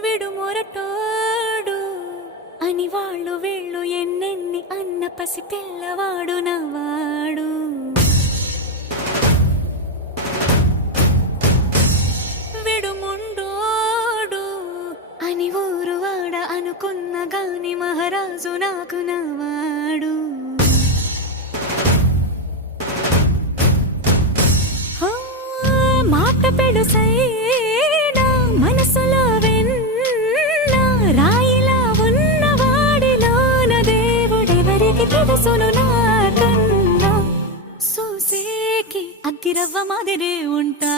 విడుమొరటోడు అని వాళ్ళు వీళ్ళు ఎన్నెన్ని అన్న పసి పిల్లవాడు నవ్వాడు. విడుముండోడు అని ఊరు వాడ అనుకున్న గాని మహారాజు నాకు నవ్వాడు. మాట పెడుసైనా మనసులో వెన్న రాయిలా ఉన్నవాడిలోన దేవుడెవరికి తెలుసును నాకన్నా. సూసేకి అగ్గిరవ్వ మాదిరే ఉంటా.